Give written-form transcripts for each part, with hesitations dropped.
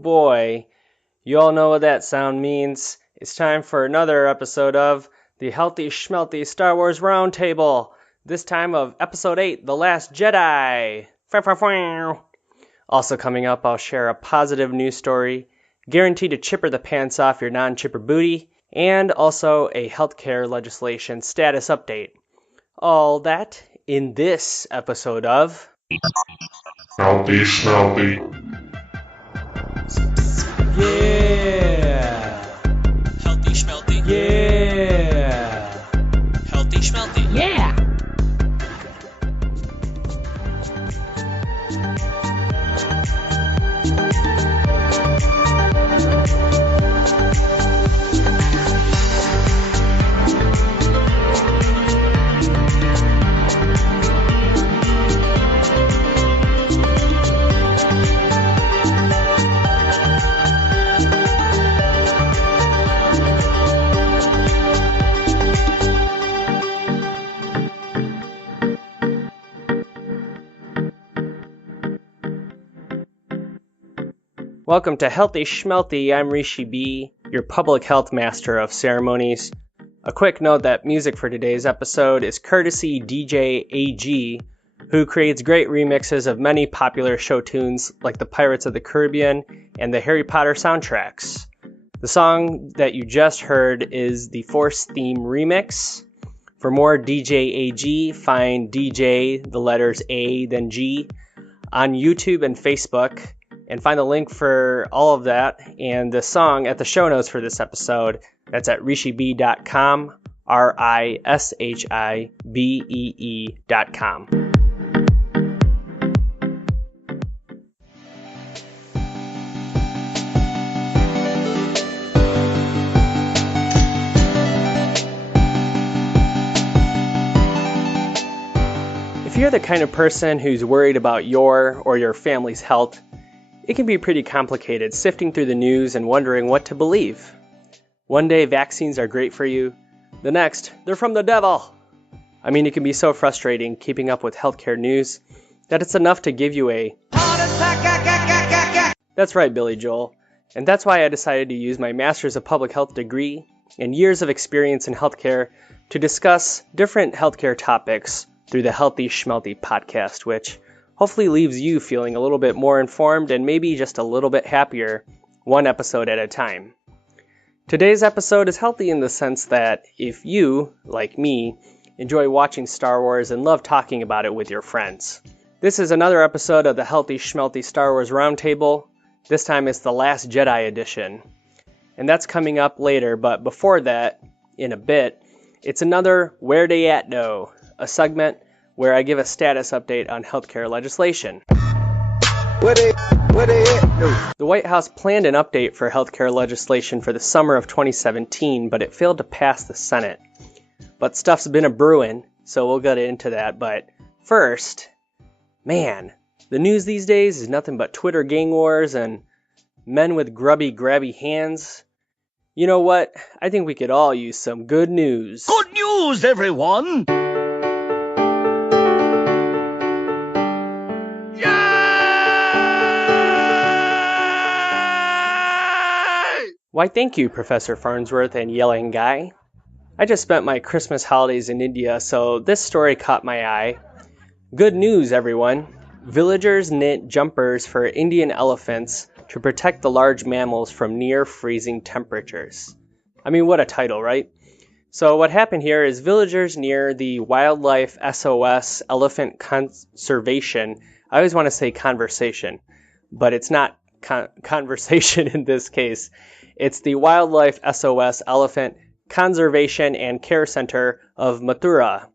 boy, you all know what that sound means. It's time for another episode of the Healthy Schmelthy Star Wars Roundtable. This time of Episode 8, The Last Jedi. Also coming up, I'll share a positive news story, guaranteed to chipper the pants off your non-chipper booty, and also a healthcare legislation status update. All that in this episode of Healthy Schmelthy. Yeah! Healthy Schmelthy. Yeah! Healthy Schmelthy. Yeah! Welcome to Healthy Schmelthy. I'm Rishi B, your public health master of ceremonies. A quick note that music for today's episode is courtesy DJ AG, who creates great remixes of many popular show tunes like the Pirates of the Caribbean and the Harry Potter soundtracks. The song that you just heard is the Force Theme remix. For more DJ AG, find DJ, the letters A, then G, on YouTube and Facebook. And find the link for all of that and the song at the show notes for this episode. That's at rishibee.com, RISHIBEE.com. If you're the kind of person who's worried about your or your family's health, it can be pretty complicated sifting through the news and wondering what to believe. One day vaccines are great for you, the next, they're from the devil. I mean, it can be so frustrating keeping up with healthcare news that it's enough to give you a heart attack. That's right, Billy Joel. And that's why I decided to use my Master's of Public Health degree and years of experience in healthcare to discuss different healthcare topics through the Healthy Schmelthy podcast, which hopefully leaves you feeling a little bit more informed and maybe just a little bit happier, one episode at a time. Today's episode is healthy in the sense that if you, like me, enjoy watching Star Wars and love talking about it with your friends. This is another episode of the Healthy Schmelthy Star Wars Roundtable. This time it's the Last Jedi edition. And that's coming up later, but before that, in a bit, it's another Where Dey At Doe, a segment where I give a status update on healthcare legislation. Where they at, though? The White House planned an update for healthcare legislation for the summer of 2017, but it failed to pass the Senate. But stuff's been a brewing, so we'll get into that. But first, man, the news these days is nothing but Twitter gang wars and men with grubby, grabby hands. You know what? I think we could all use some good news. Good news, everyone! Why, thank you, Professor Farnsworth and Yelling Guy. I just spent my Christmas holidays in India, so this story caught my eye. Good news, everyone. Villagers knit jumpers for Indian elephants to protect the large mammals from near-freezing temperatures. I mean, what a title, right? So what happened here is villagers near the Wildlife SOS Elephant Conservation, I always want to say conversation, but it's not conversation in this case. It's the Wildlife SOS Elephant Conservation and Care Center of Mathura,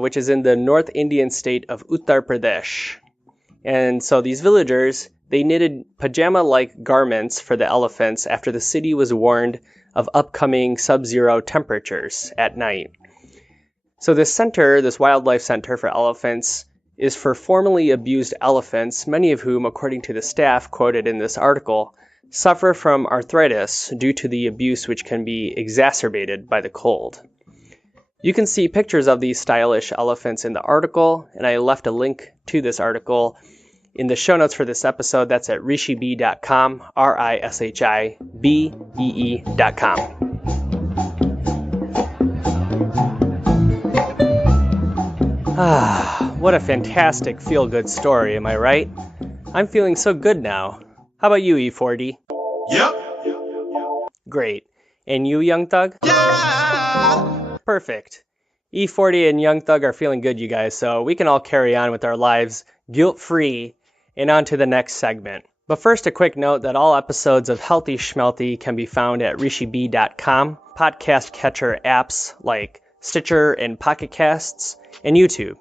which is in the North Indian state of Uttar Pradesh. And so these villagers, they knitted pajama-like garments for the elephants after the city was warned of upcoming sub-zero temperatures at night. So this center, this wildlife center for elephants, is for formerly abused elephants, many of whom, according to the staff quoted in this article, suffer from arthritis due to the abuse which can be exacerbated by the cold. You can see pictures of these stylish elephants in the article, and I left a link to this article in the show notes for this episode. That's at rishibee.com, RISHIBEE.com. Ah, what a fantastic feel-good story, am I right? I'm feeling so good now. How about you, E40? Yep. Great. And you, Young Thug? Yeah! Perfect. E40 and Young Thug are feeling good, you guys, so we can all carry on with our lives guilt-free and on to the next segment. But first, a quick note that all episodes of Healthy Schmelthy can be found at rishibee.com, podcast catcher apps like Stitcher and Pocket Casts, and YouTube.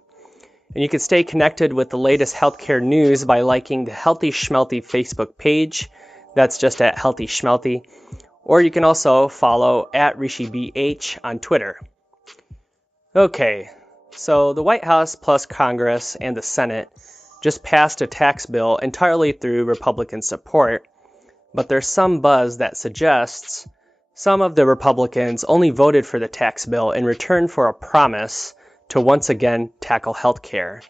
And you can stay connected with the latest healthcare news by liking the Healthy Schmelthy Facebook page. That's just at Healthy Schmelthy. Or you can also follow at RishiBH on Twitter. Okay, so the White House plus Congress and the Senate just passed a tax bill entirely through Republican support, but there's some buzz that suggests some of the Republicans only voted for the tax bill in return for a promise to once again tackle healthcare,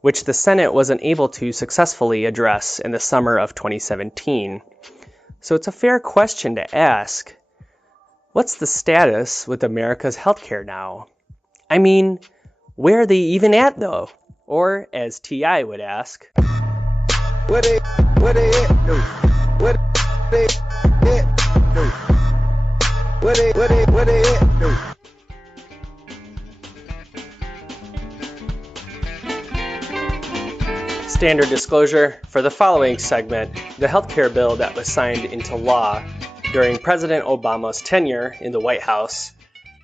which the Senate wasn't able to successfully address in the summer of 2017. So it's a fair question to ask, what's the status with America's healthcare now? I mean, where are they even at though? Or, as T.I. would ask, Where they at though? Where they at though? Where they at though? Standard disclosure, for the following segment, the healthcare bill that was signed into law during President Obama's tenure in the White House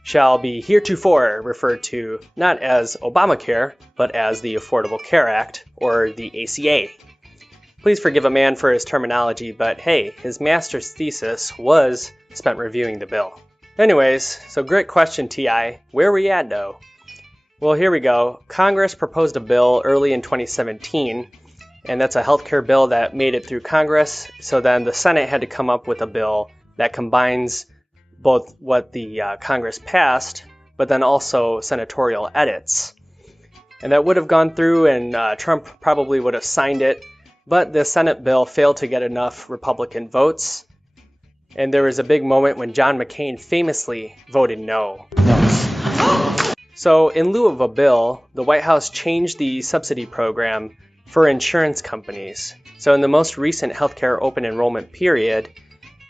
shall be heretofore referred to not as Obamacare, but as the Affordable Care Act, or the ACA. Please forgive a man for his terminology, but hey, his master's thesis was spent reviewing the bill. Anyways, so great question, T.I. Where we at, though? Well, here we go. Congress proposed a bill early in 2017, and that's a healthcare bill that made it through Congress. So then the Senate had to come up with a bill that combines both what the Congress passed, but then also senatorial edits. And that would have gone through, and Trump probably would have signed it, but the Senate bill failed to get enough Republican votes. And there was a big moment when John McCain famously voted no. So in lieu of a bill, the White House changed the subsidy program for insurance companies. So in the most recent healthcare open enrollment period,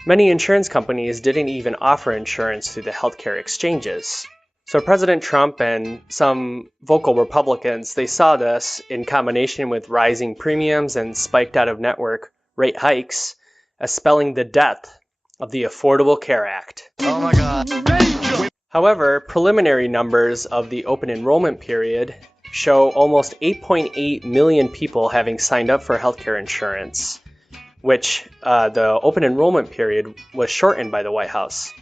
many insurance companies didn't even offer insurance through the healthcare exchanges. So President Trump and some vocal Republicans, they saw this in combination with rising premiums and spiked out-of-network rate hikes as spelling the death of the Affordable Care Act. Oh my God. However, preliminary numbers of the open enrollment period show almost 8.8 million people having signed up for healthcare insurance, which the open enrollment period was shortened by the White House.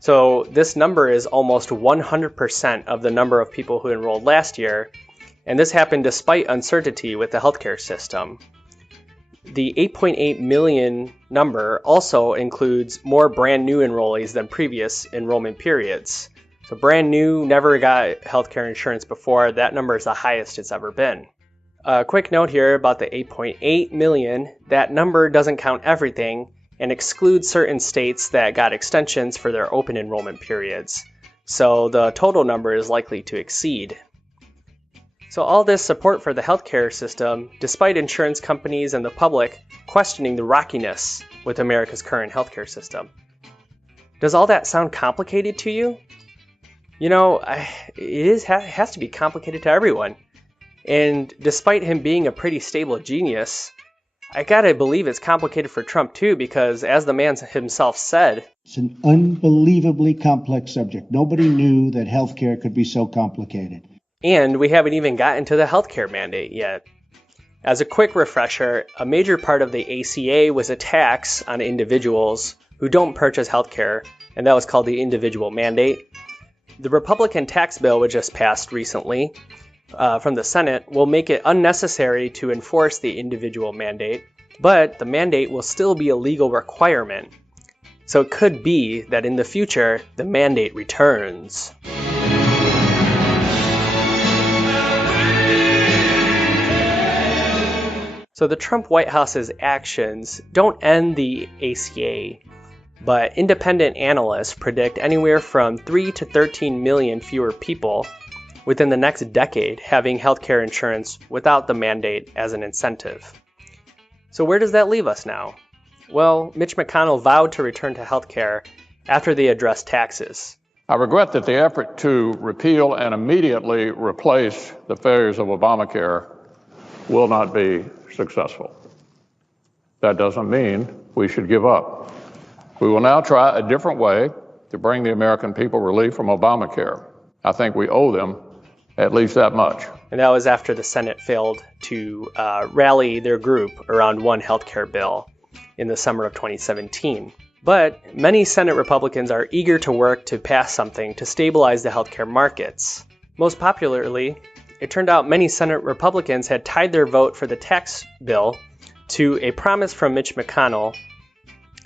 So this number is almost 100% of the number of people who enrolled last year, and this happened despite uncertainty with the healthcare system. The 8.8 million number also includes more brand new enrollees than previous enrollment periods. So brand new, never got healthcare insurance before, that number is the highest it's ever been. A quick note here about the 8.8 million, that number doesn't count everything and excludes certain states that got extensions for their open enrollment periods. So the total number is likely to exceed. So all this support for the healthcare system, despite insurance companies and the public questioning the rockiness with America's current healthcare system. Does all that sound complicated to you? You know, it has to be complicated to everyone. And despite him being a pretty stable genius, I gotta believe it's complicated for Trump too, because as the man himself said, it's an unbelievably complex subject. Nobody knew that healthcare could be so complicated. And we haven't even gotten to the healthcare mandate yet. As a quick refresher, a major part of the ACA was a tax on individuals who don't purchase healthcare, and that was called the individual mandate. The Republican tax bill, which just passed recently from the Senate, will make it unnecessary to enforce the individual mandate, but the mandate will still be a legal requirement. So it could be that in the future, the mandate returns. So the Trump White House's actions don't end the ACA, but independent analysts predict anywhere from 3 to 13 million fewer people within the next decade having healthcare insurance without the mandate as an incentive. So where does that leave us now? Well, Mitch McConnell vowed to return to healthcare after they addressed taxes. I regret that the effort to repeal and immediately replace the failures of Obamacare will not be successful. That doesn't mean we should give up. We will now try a different way to bring the American people relief from Obamacare. I think we owe them at least that much. And that was after the Senate failed to rally their group around one healthcare bill in the summer of 2017. But many Senate Republicans are eager to work to pass something to stabilize the healthcare markets. Most popularly, it turned out many Senate Republicans had tied their vote for the tax bill to a promise from Mitch McConnell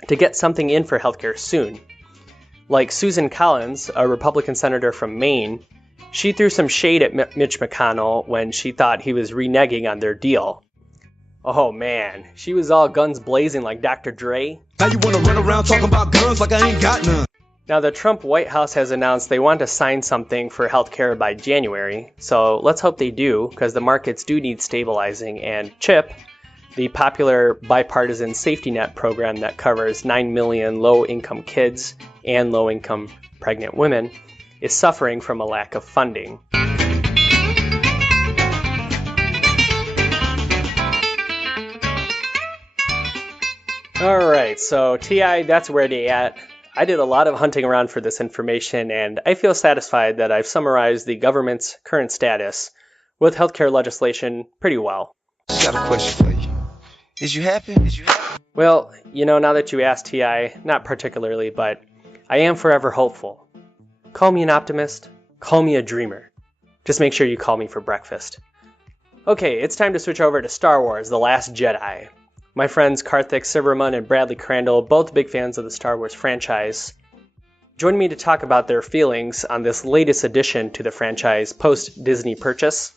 to get something in for healthcare soon. Like Susan Collins, a Republican senator from Maine, she threw some shade at Mitch McConnell when she thought he was reneging on their deal. Oh man, she was all guns blazing like Dr. Dre. Now you wanna run around talking about guns like I ain't got none. Now the Trump White House has announced they want to sign something for healthcare by January, so let's hope they do, because the markets do need stabilizing, and CHIP, the popular bipartisan safety net program that covers 9 million low-income kids and low-income pregnant women, is suffering from a lack of funding. Alright, so TI, that's Where Dey At. I did a lot of hunting around for this information, and I feel satisfied that I've summarized the government's current status with healthcare legislation pretty well. I got a question for you. Is you happy? Well, now that you asked, TI, not particularly, but I am forever hopeful. Call me an optimist, call me a dreamer. Just make sure you call me for breakfast. Okay, it's time to switch over to Star Wars: The Last Jedi. My friends Karthik Bradley and Bradley Crandall, both big fans of the Star Wars franchise, joined me to talk about their feelings on this latest addition to the franchise post-Disney purchase.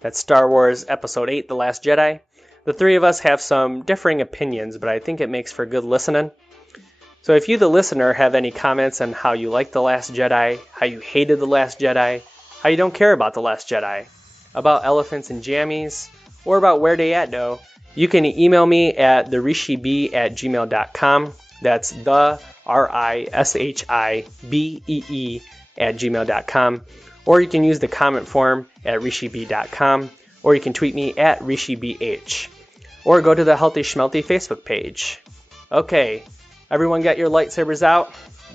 That's Star Wars Episode 8, The Last Jedi. The three of us have some differing opinions, but I think it makes for good listening. So if you, the listener, have any comments on how you like The Last Jedi, how you hated The Last Jedi, how you don't care about The Last Jedi, about elephants and jammies, or about Where Dey At Doe, you can email me at therishibee@gmail.com. That's the RISHIBEE @gmail.com. Or you can use the comment form at rishibee.com. Or you can tweet me at rishibeh. Or go to the Healthy Schmelthy Facebook page. Okay, everyone got your lightsabers out?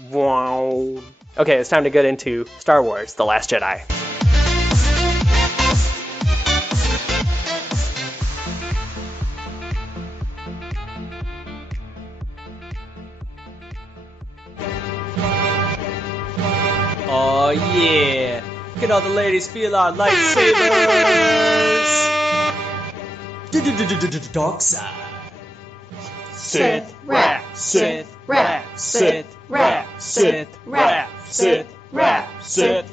Wow. Okay, it's time to get into Star Wars: The Last Jedi. Oh yeah! Can all the ladies feel our lightsabers? Dark side. Sith rap, Sith rap, Sith rap, Sith rap, Sith rap, Sith.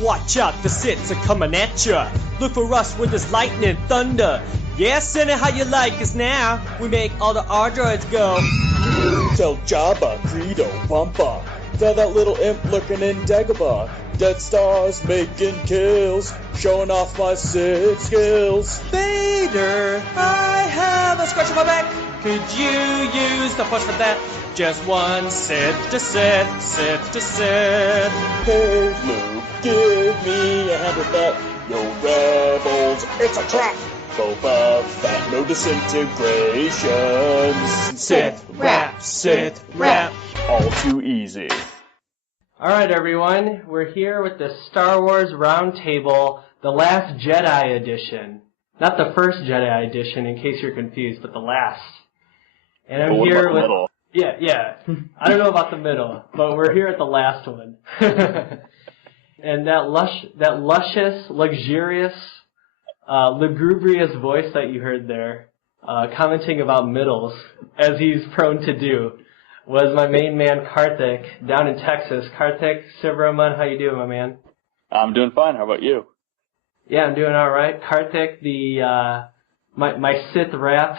Watch out, the Siths are coming at ya. Look for us with this lightning thunder. Yeah, send it how you like us now. We make all the R-droids go. Tell Jabba, Greedo, Wampa. Tell that little imp lurking in Dagobah. Death Stars making kills, showing off my Sith skills. Vader, I have a scratch on my back. Could you use the force for that? Just one Sith to Sith, Sith to Sith. Hey Luke, give me a hand with that. Yo rebels, it's a trap. Boba Fett, no disintegrations. Sith rap, Sith rap. All too easy. Alright everyone, we're here with the Star Wars Roundtable, the Last Jedi edition. Not the first Jedi edition, in case you're confused, but the last. And I'm here with... Middle? Yeah. I don't know about the middle, but we're here at the last one. And that luscious, luxurious, lugubrious voice that you heard there, commenting about middles, as he's prone to do, was my main man Karthik down in Texas. Karthik Bradley, how you doing, my man? I'm doing fine. How about you? Yeah, I'm doing all right. Karthik, the my Sith rap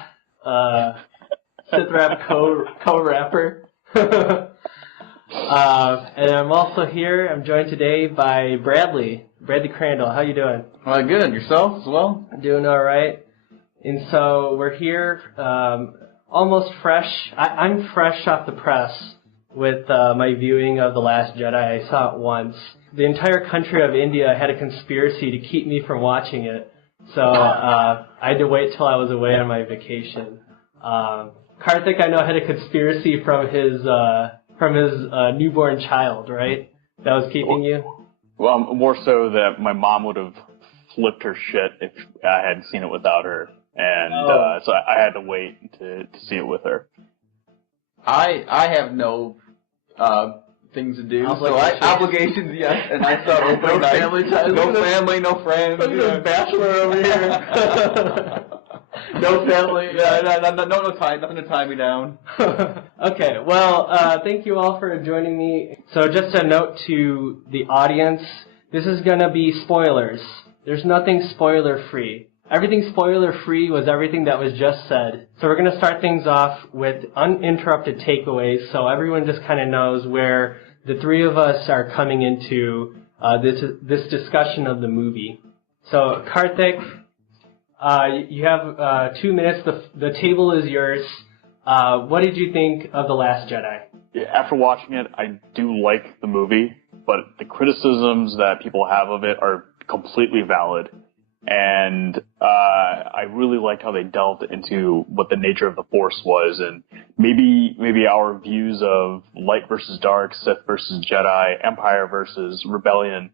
co-rapper. And I'm also here. I'm joined today by Bradley Crandall. How you doing? Good. Yourself as well? Doing all right. And so we're here, almost fresh. I'm fresh off the press with my viewing of The Last Jedi. I saw it once. The entire country of India had a conspiracy to keep me from watching it. So I had to wait till I was away on my vacation. Karthik, I know, had a conspiracy from his newborn child, right? That was keeping you? Well, more so that my mom would have flipped her shit if I had seen it without her. And so I had to wait to see it with her. I have no things to do, obligations, yes, and I saw opening night. Family ties. No family, no friends. Look at this bachelor over here. No family, no time, nothing to tie me down. Okay, well, thank you all for joining me. So just a note to the audience, this is going to be spoilers. There's nothing spoiler-free. Everything spoiler-free was everything that was just said. So we're going to start things off with uninterrupted takeaways so everyone just kind of knows where the three of us are coming into this discussion of the movie. So, Karthik, you have 2 minutes. The table is yours. What did you think of The Last Jedi? After watching it, I do like the movie, but the criticisms that people have of it are completely valid. And I really liked how they delved into what the nature of the Force was, and maybe our views of light versus dark, Sith versus Jedi, Empire versus Rebellion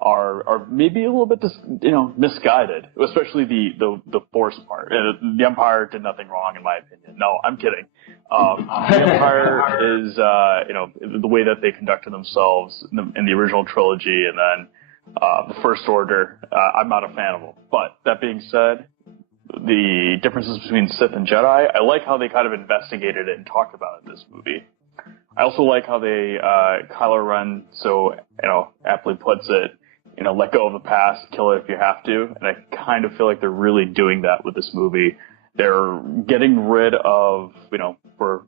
are maybe a little bit misguided, especially the Force part. The Empire did nothing wrong, in my opinion. No, I'm kidding. The Empire is the way that they conducted themselves in the original trilogy, and then the First Order, I'm not a fan of them. But that being said, the differences between Sith and Jedi, I like how they kind of investigated it and talked about it in this movie. I also like how they, Kylo Ren, so, aptly puts it, let go of the past, kill it if you have to. And I kind of feel like they're really doing that with this movie. They're getting rid of, for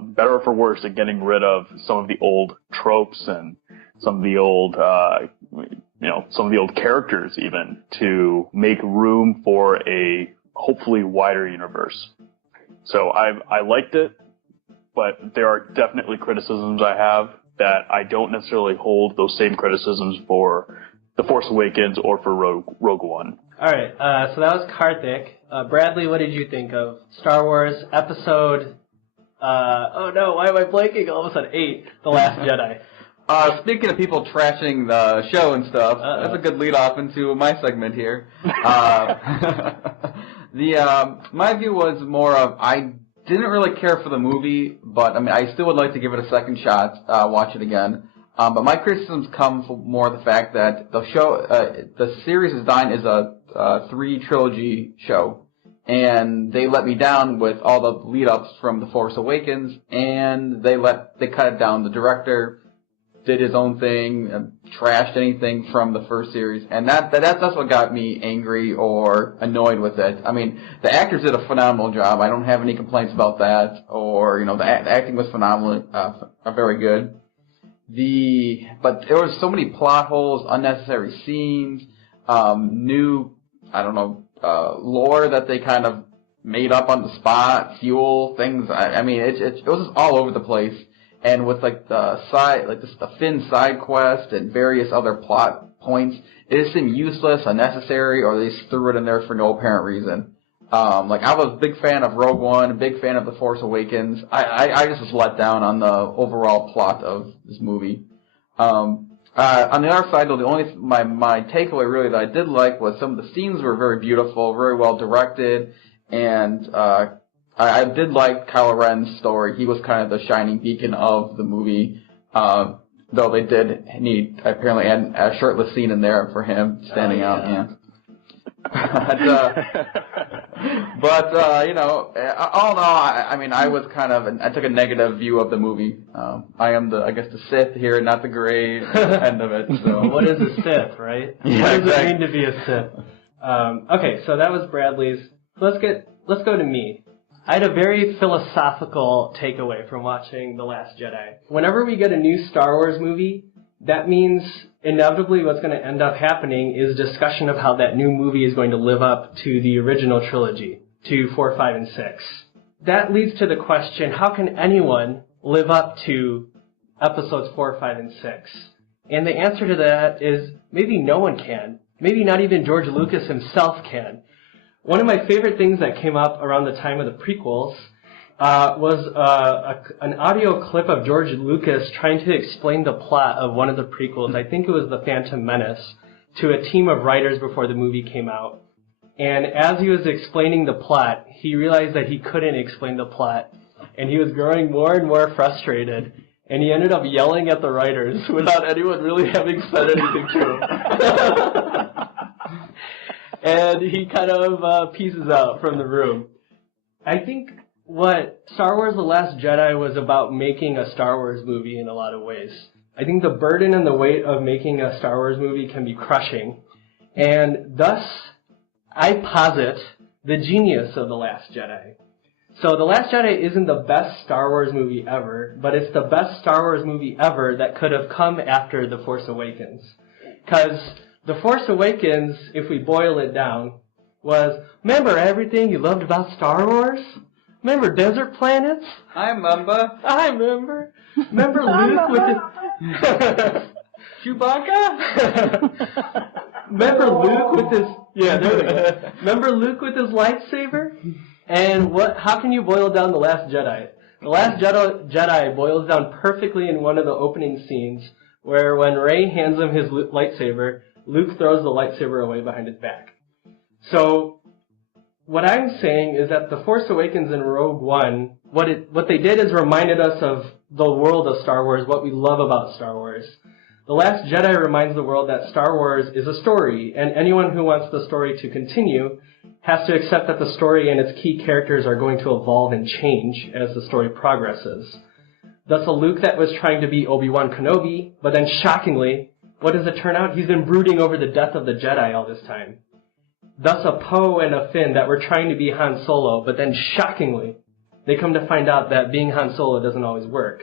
better or for worse, they're getting rid of some of the old tropes and some of the old, some of the old characters even, to make room for a hopefully wider universe. So I liked it, but there are definitely criticisms I have that I don't necessarily hold those same criticisms for The Force Awakens or for Rogue One. All right, so that was Karthik. Bradley, what did you think of Star Wars Episode? Oh no, why am I blanking all of a sudden? 8, The Last Jedi. Speaking of people trashing the show and stuff, that's a good lead off into my segment here. My view was more of, I didn't really care for the movie, but I still would like to give it a second shot, watch it again. But my criticisms come from more the fact that the show, the series design is a 3-trilogy show, and they let me down with all the lead-ups from The Force Awakens, and they cut it down. The director did his own thing, trashed anything from the first series, and that's what got me angry or annoyed with it. The actors did a phenomenal job. I don't have any complaints about that, or the acting was phenomenal, very good. But there was so many plot holes, unnecessary scenes, new, lore that they kind of made up on the spot, fuel things. It was just all over the place. And with the Finn side quest and various other plot points, it just seemed useless, unnecessary, or they just threw it in there for no apparent reason. I was a big fan of Rogue One, a big fan of The Force Awakens. I just was let down on the overall plot of this movie. On the other side, though, my takeaway really that I did like was some of the scenes were very beautiful, very well directed, and I did like Kylo Ren's story. He was kind of the shining beacon of the movie, though they did need apparently a shirtless scene in there for him standing out. Yeah. But all in all, I was kind of, I took a negative view of the movie. I am the Sith here, not the gray end of it. So what is a Sith, right? Yeah, what does it mean to be a Sith? Okay, so that was Bradley's let's go to me. I had a very philosophical takeaway from watching The Last Jedi. Whenever we get a new Star Wars movie, that means inevitably what's going to end up happening is discussion of how that new movie is going to live up to the original trilogy, to 4, 5, and 6. That leads to the question, how can anyone live up to episodes 4, 5, and 6? And the answer to that is maybe no one can. Maybe not even George Lucas himself can. One of my favorite things that came up around the time of the prequels was an audio clip of George Lucas trying to explain the plot of one of the prequels. I think it was The Phantom Menace, to a team of writers before the movie came out. And as he was explaining the plot, he realized that he couldn't explain the plot. And he was growing more and more frustrated. And he ended up yelling at the writers without anyone really having said anything to him. And he kind of pieces out from the room. I think what Star Wars The Last Jedi was about making a Star Wars movie in a lot of ways. I think the burden and the weight of making a Star Wars movie can be crushing. And thus, I posit the genius of The Last Jedi. So The Last Jedi isn't the best Star Wars movie ever, but it's the best Star Wars movie ever that could have come after The Force Awakens. Because The Force Awakens, if we boil it down, was, remember everything you loved about Star Wars? Remember desert planets? I remember. Remember Luke with his... Chewbacca? Remember Luke with his... Yeah, there we go. Remember Luke with his lightsaber? And how can you boil down The Last Jedi? The Last Jedi boils down perfectly in one of the opening scenes, where when Rey hands him his lightsaber, Luke throws the lightsaber away behind his back. So, what I'm saying is that The Force Awakens and Rogue One, what they did is reminded us of the world of Star Wars, what we love about Star Wars. The Last Jedi reminds the world that Star Wars is a story, and anyone who wants the story to continue has to accept that the story and its key characters are going to evolve and change as the story progresses. Thus, a Luke that was trying to be Obi-Wan Kenobi, but then shockingly, what does it turn out? He's been brooding over the death of the Jedi all this time. Thus, a Poe and a Finn that were trying to be Han Solo, but then shockingly, they come to find out that being Han Solo doesn't always work.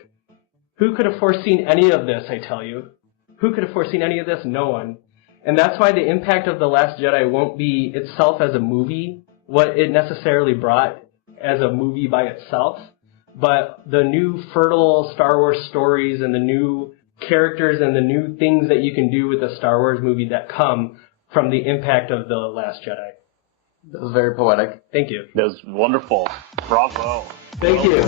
Who could have foreseen any of this, I tell you? Who could have foreseen any of this? No one. And that's why the impact of The Last Jedi won't be itself as a movie, what it necessarily brought as a movie by itself, but the new fertile Star Wars stories and the new characters and the new things that you can do with a Star Wars movie that come from the impact of The Last Jedi. That was very poetic. Thank you. That was wonderful. Bravo. Thank you.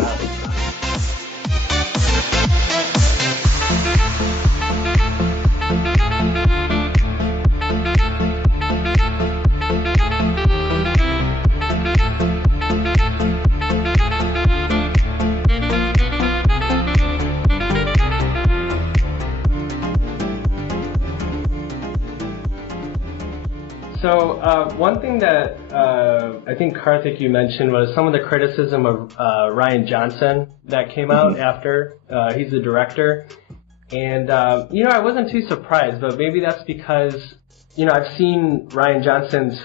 So one thing that I think Karthik you mentioned was some of the criticism of Rian Johnson that came out after. He's the director. And, I wasn't too surprised, but maybe that's because, I've seen Rian Johnson's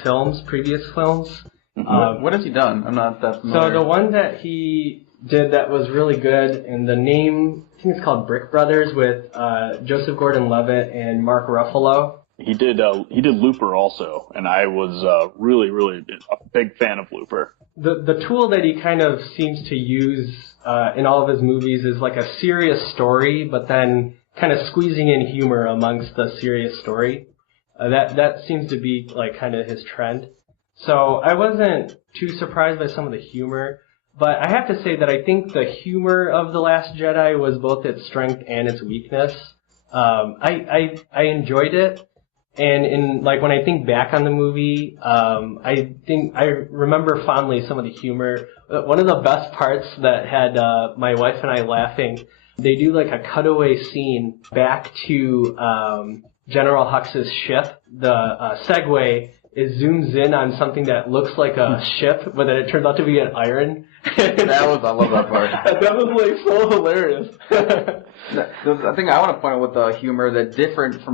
previous films. What has he done? I'm not that familiar. So the one that he did that was really good, and the name, I think it's called Brick Brothers, with Joseph Gordon-Levitt and Mark Ruffalo. He did Looper also, and I was really, really a big fan of Looper. The tool that he kind of seems to use in all of his movies is like a serious story, but then kind of squeezing in humor amongst the serious story. That seems to be like kind of his trend. So I wasn't too surprised by some of the humor, but I have to say that I think the humor of The Last Jedi was both its strength and its weakness. I enjoyed it. And when I think back on the movie, I remember fondly some of the humor. One of the best parts that had my wife and I laughing, they do like a cutaway scene back to General Hux's ship. The Segway it zooms in on something that looks like a ship, but then it turns out to be an iron. I love that part. That was like so hilarious. The thing I want to point out with the humor that differentiated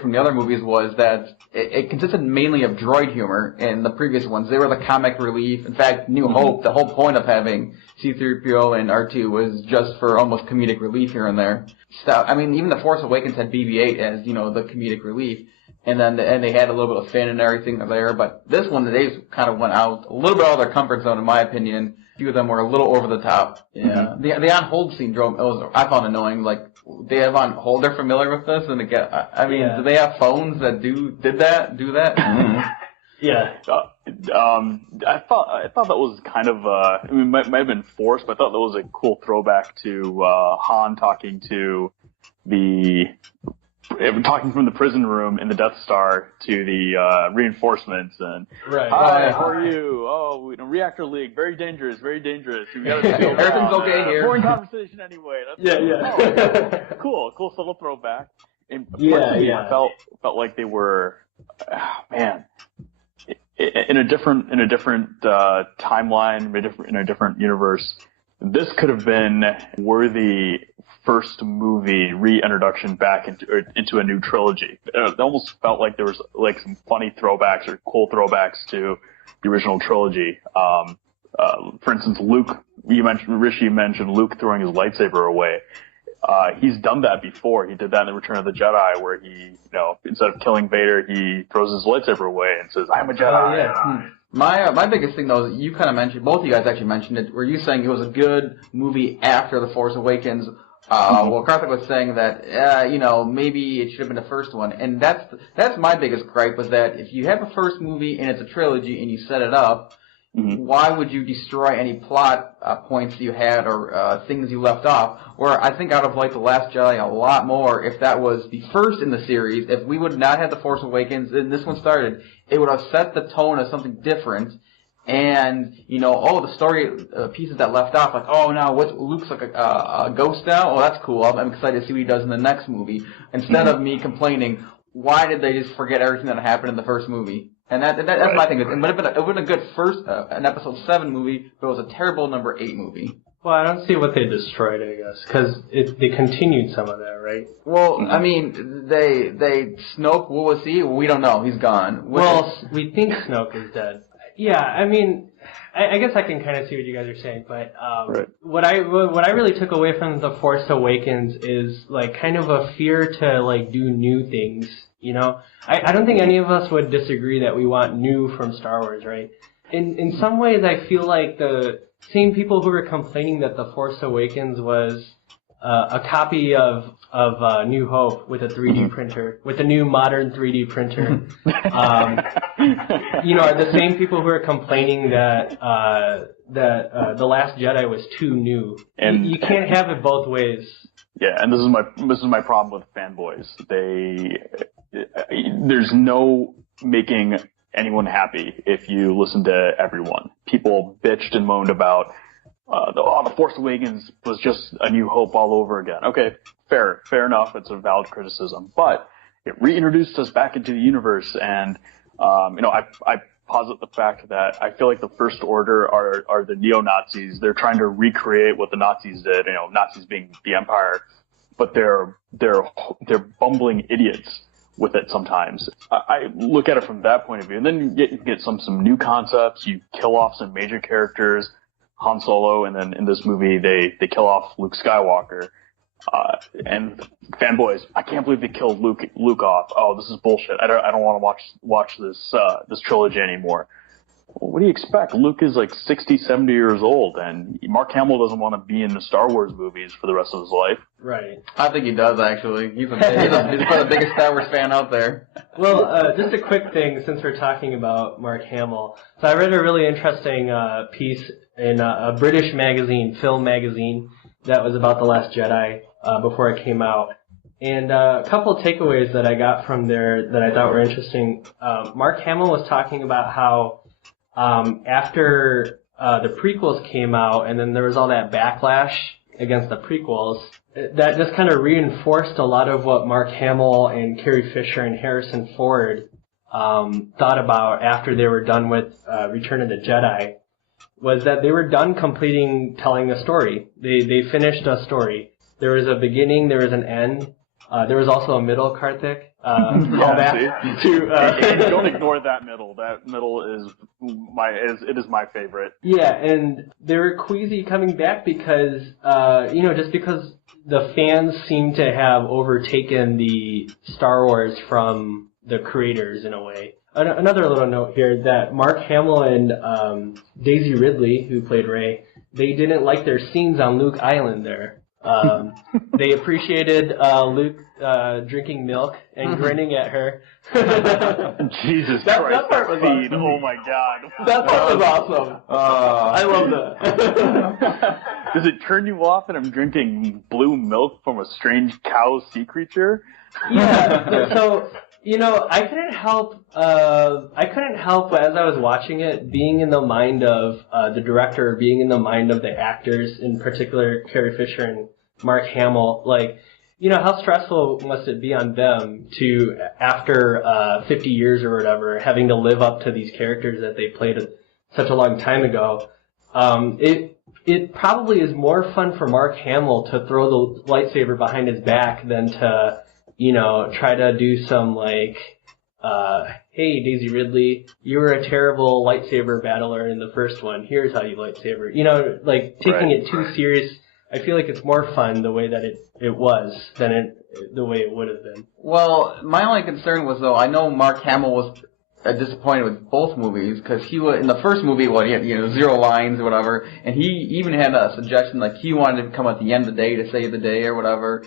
from the other movies was that it consisted mainly of droid humor in the previous ones. They were the comic relief. In fact, New Hope, the whole point of having C-3PO and R2 was just for almost comedic relief here and there. I mean, even The Force Awakens had BB-8 as, the comedic relief. And they had a little bit of Finn and everything there. But this one, they kind of went out a little bit out of their comfort zone, in my opinion. A few of them were a little over the top. Yeah. The on hold scene I found annoying. Like, they have on hold, they're familiar with this, and do they have phones that do that? Yeah. I thought that was kind of might have been forced, but I thought that was a cool throwback to Han talking from the prison room in the Death Star to the reinforcements and hi, how are you? Oh, reactor leak, very dangerous. We got to everything's okay here. Boring conversation anyway. Cool subtle throwback. And I felt like they were, in a different timeline, in a different universe. This could have been worthy first movie reintroduction back into a new trilogy. It almost felt like there was like some funny throwbacks or cool throwbacks to the original trilogy. For instance, Luke, Rishi mentioned Luke throwing his lightsaber away. He's done that before. He did that in The Return of the Jedi, where he, instead of killing Vader, he throws his lightsaber away and says, "I'm a Jedi." My biggest thing, though, you kind of mentioned, both of you guys actually mentioned it, were you saying it was a good movie after The Force Awakens? Well, Karthik was saying that, maybe it should have been the first one. And that's my biggest gripe, was that if you have a first movie and it's a trilogy and you set it up, why would you destroy any plot points you had or things you left off? Where I think I would have liked The Last Jedi a lot more if that was the first in the series. If we would not have The Force Awakens and this one started, it would have set the tone as something different. And, the story pieces that left off, like, now Luke's like a ghost now? Oh, that's cool. I'm excited to see what he does in the next movie. Instead of me complaining, why did they just forget everything that happened in the first movie? And that's my thing. It would have been a good an episode 7 movie, but it was a terrible number 8 movie. Well, I don't see what they destroyed, I guess, because they continued some of that, right? Well, I mean, they Snoke, what was he? We don't know. He's gone. We think Snoke is dead. Yeah, I mean, I guess I can kind of see what you guys are saying, but what I really took away from The Force Awakens is like kind of a fear to like do new things. I don't think any of us would disagree that we want new from Star Wars, right? In some ways, I feel like the same people who were complaining that The Force Awakens was a copy of New Hope with a 3D printer, with a new modern 3D printer, are the same people who are complaining that The Last Jedi was too new. And you can't have it both ways. Yeah, and this is my problem with fanboys. There's no making anyone happy if you listen to everyone. People bitched and moaned about The Force Awakens was just A New Hope all over again. Okay, fair enough. It's a valid criticism, but it reintroduced us back into the universe, and I posit the fact that I feel like the First Order are the neo-Nazis. They're trying to recreate what the Nazis did. Nazis being the Empire, but they're bumbling idiots with it sometimes. I look at it from that point of view, and then you get some new concepts. You kill off some major characters. Han Solo, and then in this movie they kill off Luke Skywalker. And fanboys, I can't believe they killed Luke off. Oh, this is bullshit. I don't want to watch this trilogy anymore. Well, what do you expect? Luke is like 60, 70 years old, and Mark Hamill doesn't want to be in the Star Wars movies for the rest of his life. Right. I think he does, actually. He's probably the biggest Star Wars fan out there. Well, just a quick thing, since we're talking about Mark Hamill. So I read a really interesting piece in a British magazine, film magazine, that was about The Last Jedi before it came out. And a couple of takeaways that I got from there that I thought were interesting. Mark Hamill was talking about how after the prequels came out and then there was all that backlash against the prequels, that just kind of reinforced a lot of what Mark Hamill and Carrie Fisher and Harrison Ford thought about after they were done with Return of the Jedi was that they were done telling a story. They finished a story. There was a beginning, there was an end. There was also a middle, Karthik. Don't ignore that middle. That middle is my favorite. Yeah, and they were queasy coming back because just because the fans seem to have overtaken the Star Wars from the creators in a way. Another little note here that Mark Hamill and Daisy Ridley, who played Rey, they didn't like their scenes on Luke Island there. They appreciated Luke drinking milk and grinning at her. Jesus Christ, that part was awesome. Oh my God. That part was awesome. I love that. Does it turn you off that I'm drinking blue milk from a strange cow sea creature? Yeah, so... I couldn't help as I was watching it, being in the mind of the director, being in the mind of the actors, in particular Carrie Fisher and Mark Hamill. How stressful must it be on them to, after 50 years or whatever, having to live up to these characters that they played such a long time ago. It probably is more fun for Mark Hamill to throw the lightsaber behind his back than to try to do some hey, Daisy Ridley, you were a terrible lightsaber battler in the first one. Here's how you lightsaber. Taking it too serious. I feel like it's more fun the way that it was than the way it would have been. Well, my only concern was, though, I know Mark Hamill was disappointed with both movies because he was in the first movie. He had 0 lines or whatever, and he even had a suggestion he wanted to come at the end of the day to save the day or whatever.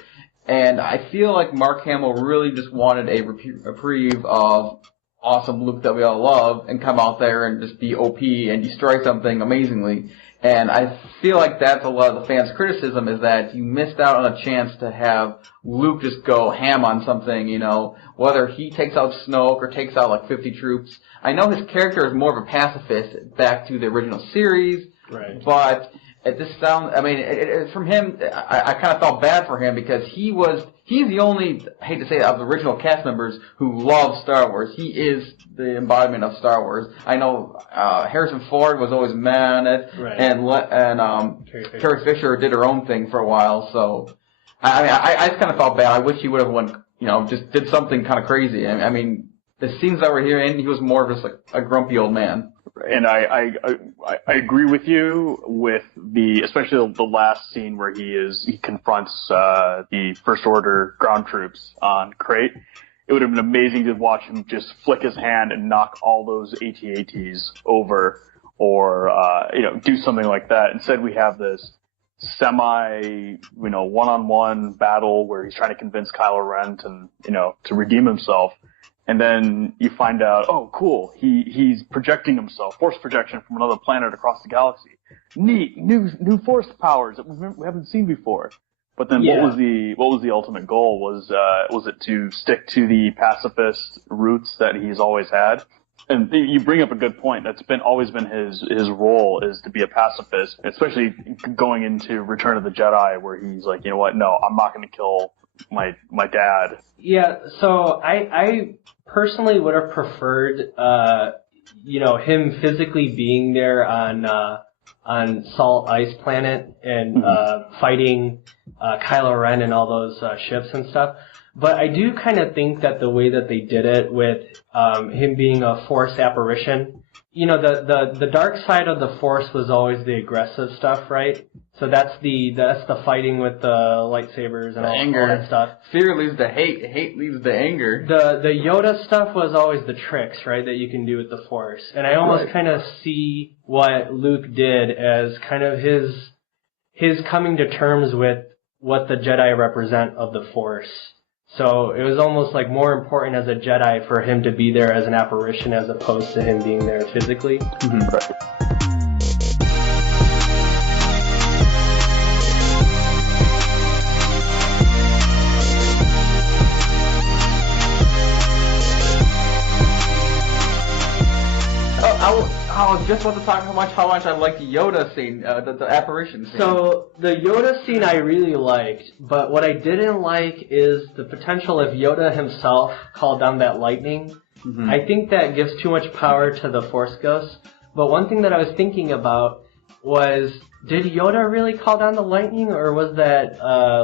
And I feel like Mark Hamill really just wanted a reprieve of awesome Luke that we all love and come out there and just be OP and destroy something amazingly. And I feel like that's a lot of the fans' criticism, is that you missed out on a chance to have Luke just go ham on something, whether he takes out Snoke or takes out 50 troops. I know his character is more of a pacifist back to the original series, right? But at this from him, I kind of felt bad for him because he's the only, I hate to say it, of the original cast members who love Star Wars. He is the embodiment of Star Wars. I know Harrison Ford was always mad at it, right. and Carrie Fisher did her own thing for a while. So I just kind of felt bad. I wish he would have went, just did something kind of crazy. The scenes that were here, and he was more of just a grumpy old man. And I agree with you with especially the last scene where he confronts the First Order ground troops on Crate. It would have been amazing to watch him just flick his hand and knock all those AT-ATs over, or do something like that. Instead, we have this one-on-one battle where he's trying to convince Kylo Ren to redeem himself. And then you find out, oh, cool, he's projecting himself, force projection from another planet across the galaxy. Neat, new force powers that we haven't seen before. But then what was the ultimate goal? Was it to stick to the pacifist roots that he's always had? And you bring up a good point. That's always been his role, is to be a pacifist, especially going into Return of the Jedi, where he's like, you know what, no, I'm not going to kill my dad. Yeah, so I personally would have preferred, him physically being there on Salt Ice Planet and fighting Kylo Ren and all those ships and stuff. But I do kind of think that the way that they did it with him being a Force apparition, the dark side of the Force was always the aggressive stuff, right? So that's the fighting with the lightsabers and all that stuff. Fear leads to hate. Hate leads to anger. The Yoda stuff was always the tricks, right, that you can do with the Force. And I almost kind of see what Luke did as kind of his coming to terms with what the Jedi represent of the Force. So it was almost like more important as a Jedi for him to be there as an apparition as opposed to him being there physically. Mm-hmm. Right. I was just about to talk how much I liked the Yoda scene, the apparition scene. So the Yoda scene I really liked, but what I didn't like is the potential if Yoda himself called down that lightning, Mm-hmm. I think that gives too much power to the Force Ghost. But one thing that I was thinking about was, did Yoda really call down the lightning, or was that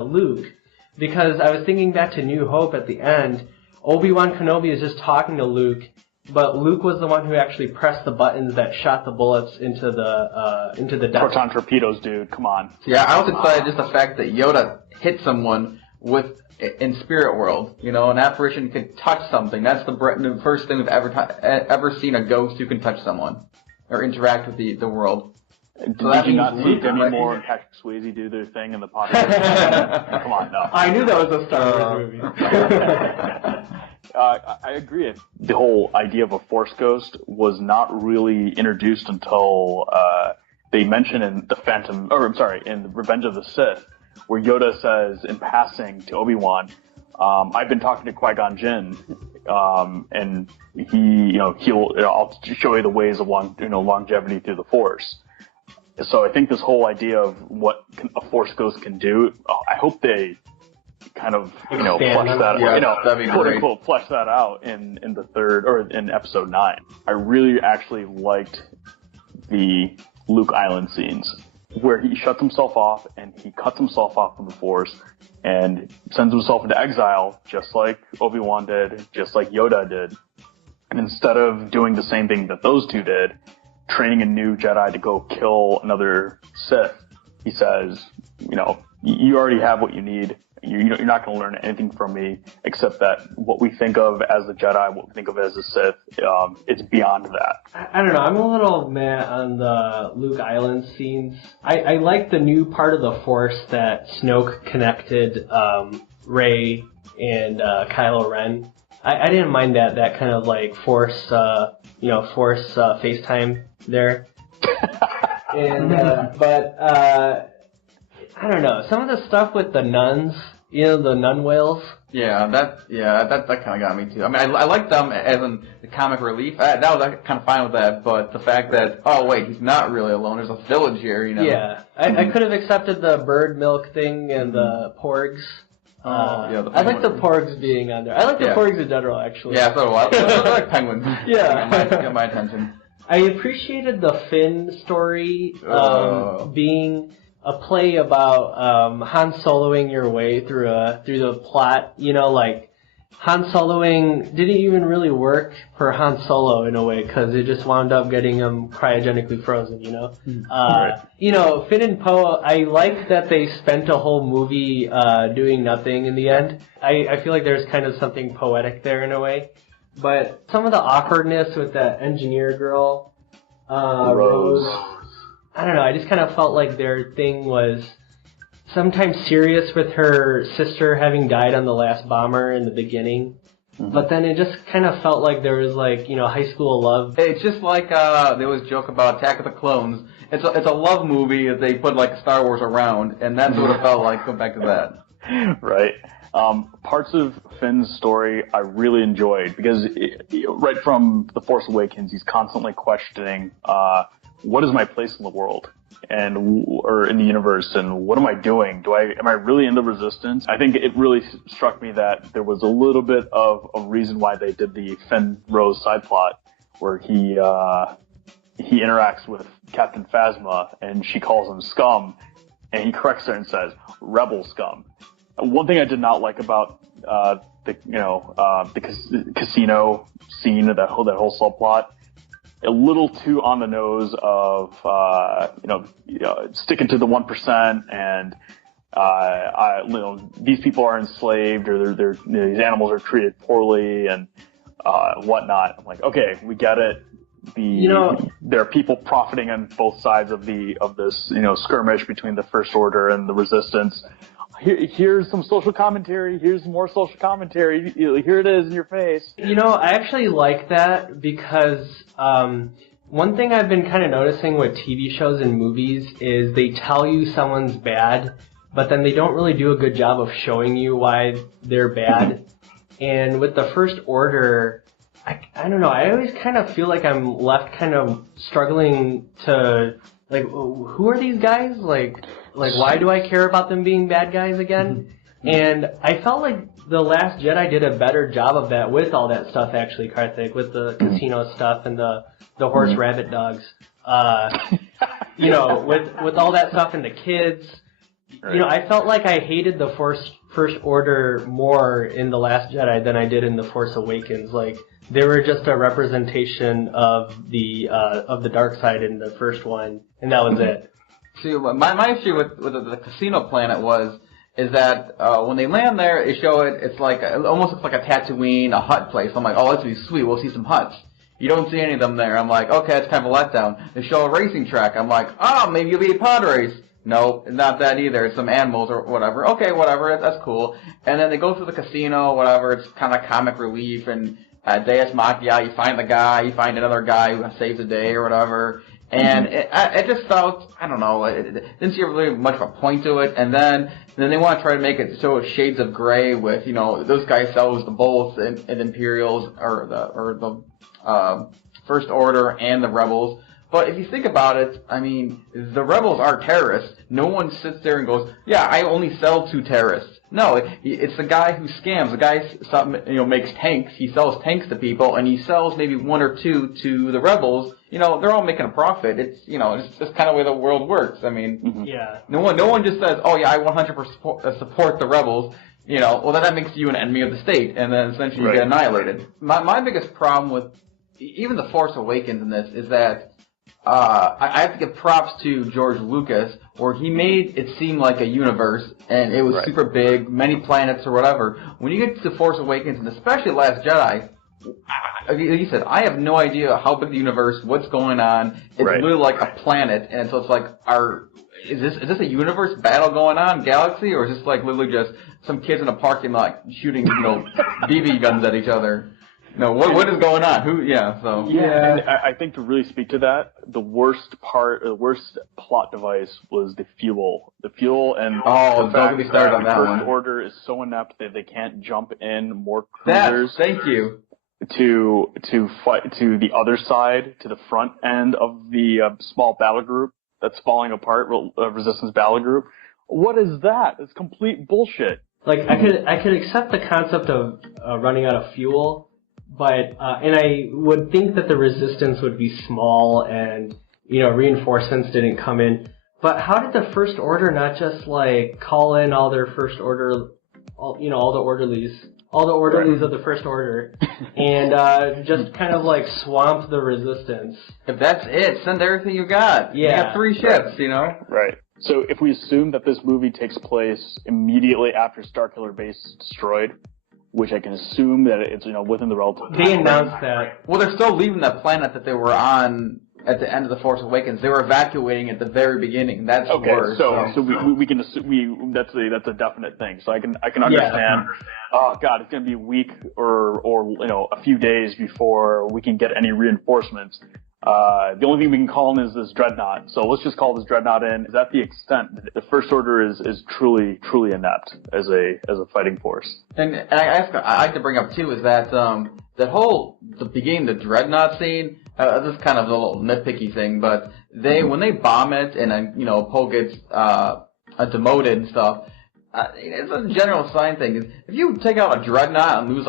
Luke? Because I was thinking back to New Hope at the end. Obi-Wan Kenobi is just talking to Luke, but Luke was the one who actually pressed the buttons that shot the bullets into the death. Proton torpedoes, dude. Come on. Yeah, I was excited just the fact that Yoda hit someone in Spirit World. You know, an apparition could touch something. That's the first thing we've ever seen a ghost who can touch someone or interact with the world. So did you not see Demi Moore and Patrick Swayze do their thing in the podcast? Come on, no. I knew that was a Star Wars movie. I agree. The whole idea of a Force Ghost was not really introduced until they mention in in Revenge of the Sith, where Yoda says in passing to Obi-Wan, "I've been talking to Qui-Gon Jinn, and I'll show you the ways of longevity through the Force." So I think this whole idea of what a Force Ghost can do, I hope they kind of flesh that, quote unquote, flesh that out in the third or in Episode 9. I really actually liked the Luke Island scenes where he shuts himself off and he cuts himself off from the Force and sends himself into exile, just like Obi-Wan did, just like Yoda did. And instead of doing the same thing that those two did, training a new Jedi to go kill another Sith, he says, you already have what you need. You're not going to learn anything from me except that what we think of as the Jedi, what we think of as the Sith, it's beyond that. I don't know. I'm a little mad on the Luke Island scenes. I like the new part of the Force that Snoke connected Rey and Kylo Ren. I didn't mind that kind of like Force FaceTime there. But I don't know. Some of the stuff with the nuns, the nun whales. Yeah, that kind of got me too. I mean, I like them as in the comic relief. That was kind of fine with that, but the fact that he's not really alone. There's a village here, Yeah, I could have accepted the bird milk thing and the porgs. I like the porgs being on there. I like the porgs in general, actually. Yeah, so I like penguins. Yeah, got my attention. I appreciated the Finn story being a play about Han Soloing your way through the plot. Like Han Soloing didn't even really work for Han Solo in a way because it just wound up getting him cryogenically frozen. Right. Finn and Poe. I like that they spent a whole movie doing nothing in the end. I feel like there's kind of something poetic there in a way. But some of the awkwardness with that engineer girl, Rose, I don't know, I just kind of felt like their thing was sometimes serious with her sister having died on the last bomber in the beginning. Mm-hmm. But then it just kind of felt like there was high school love. It's just like they always joke about Attack of the Clones. It's a love movie that they put like Star Wars around, and that's what it felt like. Go back to that. Right. Parts of Finn's story I really enjoyed because right from The Force Awakens, he's constantly questioning, what is my place in the world or in the universe, and what am I doing? Am I really in the Resistance? I think it really struck me that there was a little bit of a reason why they did the Finn Rose side plot, where he interacts with Captain Phasma and she calls him scum, and he corrects her and says rebel scum. One thing I did not like about the casino scene, that whole subplot, a little too on the nose of sticking to the 1% and these people are enslaved or these animals are treated poorly and whatnot. I'm like, okay, we get it. There are people profiting on both sides of this skirmish between the First Order and the Resistance. Here's some social commentary. Here's more social commentary. Here it is in your face. I actually like that because one thing I've been kind of noticing with TV shows and movies is they tell you someone's bad, but then they don't really do a good job of showing you why they're bad. And with the First Order, I don't know. I always kind of feel like I'm left kind of struggling to, who are these guys? Like, why do I care about them being bad guys again? And I felt like The Last Jedi did a better job of that with all that stuff, actually, Karthik, with the casino stuff and the horse rabbit dogs. You know, with all that stuff and the kids. Right. You know, I felt like I hated the First Order more in The Last Jedi than I did in The Force Awakens. Like, they were just a representation of the dark side in the first one, and that was it. See, my issue with the casino planet is that when they land there, they show it almost looks like a Tatooine, a hut place. I'm like, oh, that's be sweet. We'll see some huts. You don't see any of them there. I'm like, okay, it's kind of a letdown. They show a racing track. I'm like, oh, maybe you'll be a pod race. No, not that either. It's some animals or whatever. Okay, whatever. That's cool. And then they go through the casino, whatever. It's kind of comic relief. And Deus Machina, you find the guy, you find another guy who saves the day or whatever. And it just felt, I don't know, it didn't see really much of a point to it. And then they want to try to make it so shades of gray with, you know, those guys sells the both in Imperials or the First Order and the Rebels. But if you think about it, I mean, the Rebels are terrorists. No one sits there and goes, yeah, I only sell to terrorists. No, it's the guy who scams. The guy, makes tanks. He sells tanks to people, and he sells maybe one or two to the Rebels. You know, they're all making a profit. It's, it's just kind of the way the world works. I mean, yeah. No one just says, oh yeah, I 100% support the Rebels. You know, well then that makes you an enemy of the state, and then essentially you get annihilated. My biggest problem with even The Force Awakens in this is that I have to give props to George Lucas, where he made it seem like a universe, and it was super big, many planets or whatever. When you get to The Force Awakens, and especially Last Jedi, like you said, I have no idea how big the universe, what's going on. It's literally like a planet, and so it's like, is this a universe battle going on, galaxy, or is this like literally just some kids in a parking lot shooting, BB guns at each other? No, what is going on? And I think to really speak to that, the worst plot device was the fuel. The fuel and the fact that the First Order is so inept that they can't jump in more cruisers. Thank you. To fight to the other side, to the front end of the small battle group that's falling apart, Resistance battle group. What is that? It's complete bullshit. Like I could accept the concept of running out of fuel. But, and I would think that the resistance would be small and, reinforcements didn't come in. But how did the First Order not just, call in all their First Order, all the orderlies of the First Order, and just kind of, swamp the resistance? If that's it, send everything you got. Yeah. You got 3 ships, Right. So if we assume that this movie takes place immediately after Starkiller Base is destroyed, which I can assume that it's, within the relative time. They announced that. Well, they're still leaving that planet that they were on at the end of The Force Awakens. They were evacuating at the very beginning. That's worse. So we can assume that's a definite thing. So I can understand. Yeah. Oh God, it's going to be a week or a few days before we can get any reinforcements. The only thing we can call in is this dreadnought. So let's just call this dreadnought in. Is that the extent? The First Order is truly inept as a fighting force. And I like to bring up too is that the beginning, the dreadnought scene. This is kind of a little nitpicky thing, but when they bomb it and Poe gets demoted and stuff. It's a general sign thing. If you take out a dreadnought and lose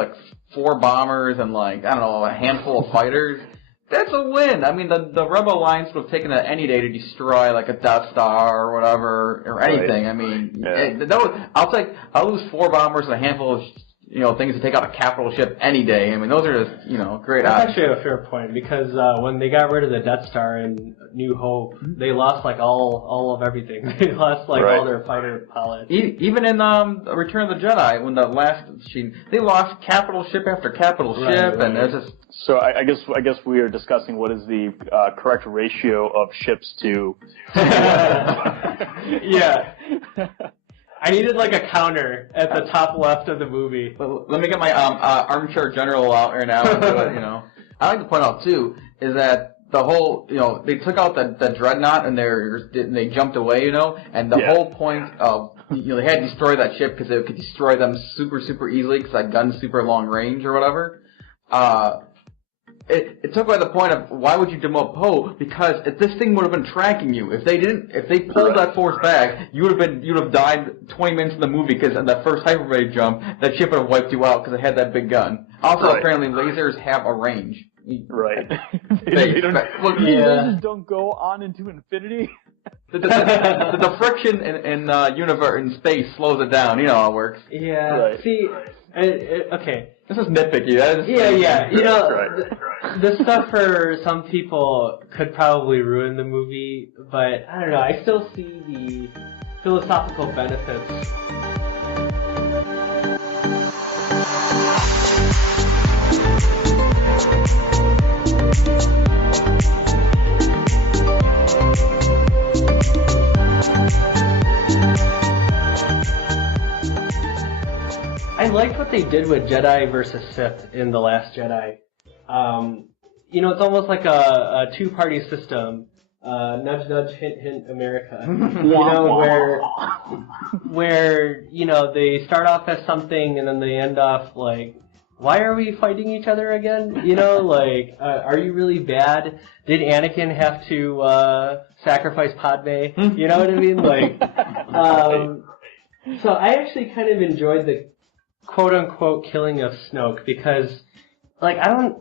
4 bombers and a handful of fighters. That's a win. I mean, the Rebel Alliance would have taken it any day to destroy a Death Star or whatever or anything. Right. I mean, I'll lose 4 bombers and a handful of things to take out a capital ship any day. I mean, those are just great. That's actually a fair point because when they got rid of the Death Star in New Hope, they lost all of everything. They lost all their fighter pilots. Even in Return of the Jedi, when the last machine, they lost capital ship after capital ship, and there's just. So I guess we are discussing what is the correct ratio of ships to. Yeah. I needed a counter at the top left of the movie. Let me get my armchair general out right now and do it. I like to point out too is that the whole they took out the dreadnought and they jumped away and the whole point of they had to destroy that ship because they could destroy them super easily because that gun's super long range or whatever. it took away the point of why would you demote Poe? Because if this thing would have been tracking you. If they pulled that force back, you'd have died 20 minutes in the movie because in that first hyperspace jump, that ship would have wiped you out because it had that big gun. Also, apparently lasers have a range. Right. Lasers don't go on into infinity. The friction in space slows it down. You know how it works. Yeah. Right. See, okay. This is nitpicky. Yeah. You know, this stuff for some people could probably ruin the movie, but I don't know. I still see the philosophical benefits. I liked what they did with Jedi versus Sith in The Last Jedi. You know, it's almost like a two-party system. Nudge, nudge, hint, hint, America. You know, where, you know, they start off as something and then they end off like, why are we fighting each other again? You know, like, are you really bad? Did Anakin have to sacrifice Padme? You know what I mean? Like, so I actually kind of enjoyed the quote-unquote killing of Snoke because, like, I don't,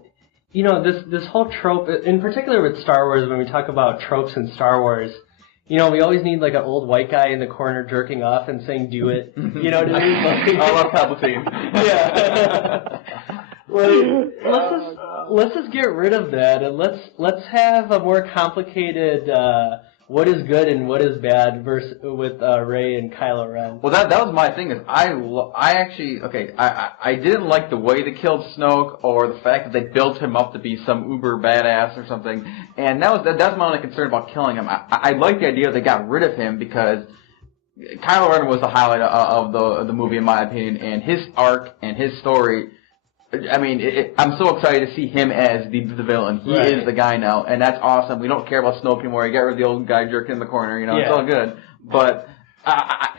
you know, this whole trope, in particular with Star Wars, when we talk about tropes in Star Wars, you know, we always need, like, an old white guy in the corner jerking off and saying, do it. You know what I mean? Like, I love Palpatine. Yeah. Like, let's just get rid of that and let's have a more complicated what is good and what is bad with Rey and Kylo Ren. Well, that was my thing. Is I didn't like the way they killed Snoke or the fact that they built him up to be some uber badass or something. And that's my only concern about killing him. I like the idea they got rid of him because Kylo Ren was the highlight of the movie in my opinion, and his arc and his story. I mean, I'm so excited to see him as the villain. He is the guy now, and that's awesome. We don't care about Snoke anymore. You got rid of the old guy jerking in the corner, you know, it's all good. But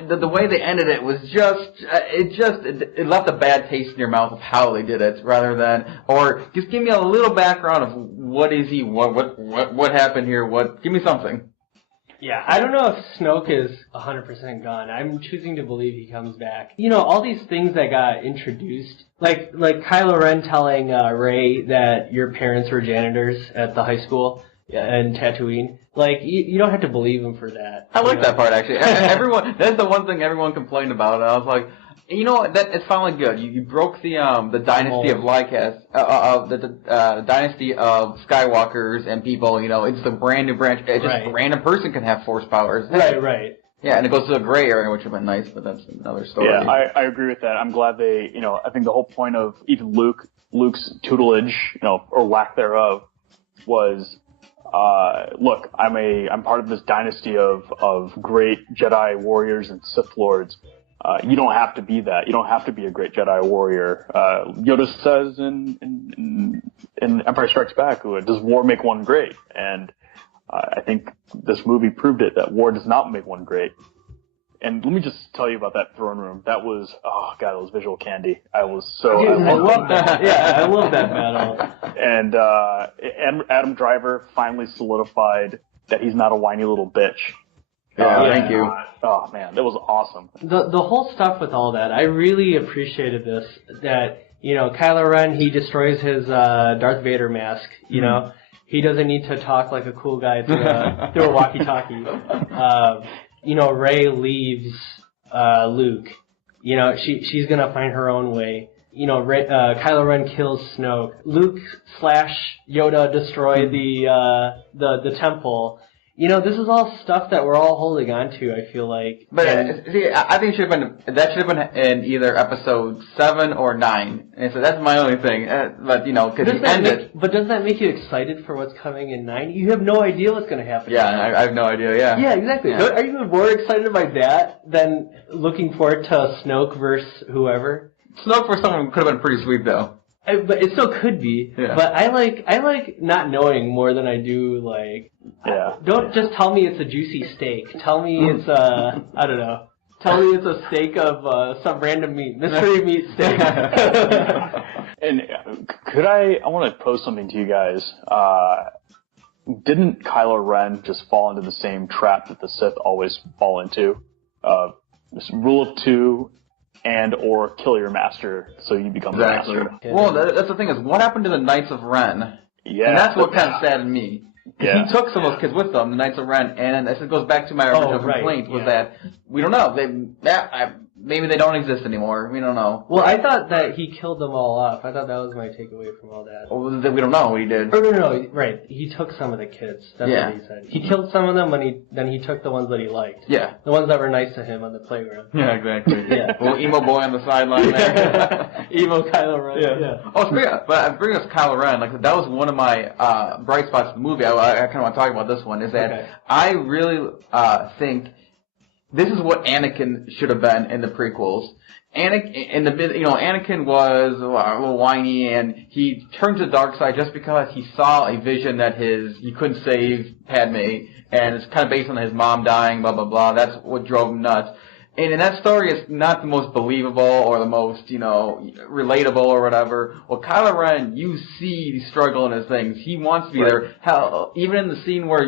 the way they ended it was it left a bad taste in your mouth of how they did it, rather than, or just give me a little background of what is he, what happened here, give me something. Yeah, I don't know if Snoke is 100% gone. I'm choosing to believe he comes back. You know, all these things that got introduced, like Kylo Ren telling Rey that your parents were janitors at the high school in Tatooine. Like, you don't have to believe him for that. I like that part, actually. That's the one thing everyone complained about. I was like, you know what? It's finally good. You broke the dynasty of Lycas, the dynasty of Skywalkers and people. You know, it's the brand new branch. Just a random person can have force powers. Right. Yeah, and it goes to a gray area, which would have been nice, but that's another story. Yeah, I agree with that. I'm glad they, you know, I think the whole point of even Luke's tutelage, you know, or lack thereof, was, look, I'm part of this dynasty of great Jedi warriors and Sith lords. You don't have to be that. You don't have to be a great Jedi warrior. Yoda says in Empire Strikes Back, does war make one great? And I think this movie proved it, that war does not make one great. And let me just tell you about that throne room. That was, oh god, it was visual candy. I love that. Yeah, I love that battle. And Adam Driver finally solidified that he's not a whiny little bitch. Thank you. Oh man, that was awesome. The whole stuff with all that, I really appreciated this. That, you know, Kylo Ren, he destroys his Darth Vader mask. You know, he doesn't need to talk like a cool guy through a walkie-talkie. You know, Rey leaves Luke. You know, she's gonna find her own way. You know, Kylo Ren kills Snoke. Luke / Yoda destroy the temple. You know, this is all stuff that we're all holding on to, I feel like. But see, I think should have been in either episode 7 or 9. And so that's my only thing. But, you know, because you end it. But doesn't that make you excited for what's coming in 9? You have no idea what's going to happen. Yeah, I have no idea, yeah. Yeah, exactly. Yeah. Are you more excited by that than looking forward to Snoke versus whoever? Snoke for someone could have been pretty sweet, though. But it still could be. Yeah. But I like not knowing more than I do, like... Yeah. Don't just tell me it's a juicy steak. Tell me it's I don't know. Tell me it's a steak of some random meat. Mystery meat steak. And I want to pose something to you guys. Didn't Kylo Ren just fall into the same trap that the Sith always fall into? This rule of two and or kill your master so you become the master. Well, that's the thing is, what happened to the Knights of Ren? Yeah. And that's what kind of saddened me. Yeah. He took some of those kids with them, the Knights of Ren, and this goes back to my original complaint, was that we don't know. Maybe they don't exist anymore. We don't know. Well, I thought that he killed them all off. I thought that was my takeaway from all that. Well, we don't know what he did. Oh, no, right. He took some of the kids. That's what he said. He killed some of them, then he took the ones that he liked. Yeah. The ones that were nice to him on the playground. Yeah, exactly. Yeah. Little emo boy on the sideline there. Emo Kylo Ren. Yeah. Oh, but bringing us Kylo Ren, like that was one of my bright spots of the movie. I kind of want to talk about this one. Is that I really think this is what Anakin should have been in the prequels. Anakin was a little whiny, and he turned to the dark side just because he saw a vision that he couldn't save Padme, and it's kind of based on his mom dying, blah blah blah. That's what drove him nuts. And that story is not the most believable or the most, relatable or whatever. Well, Kylo Ren, you see the struggle in his things. He wants to be there. Hell, even in the scene where,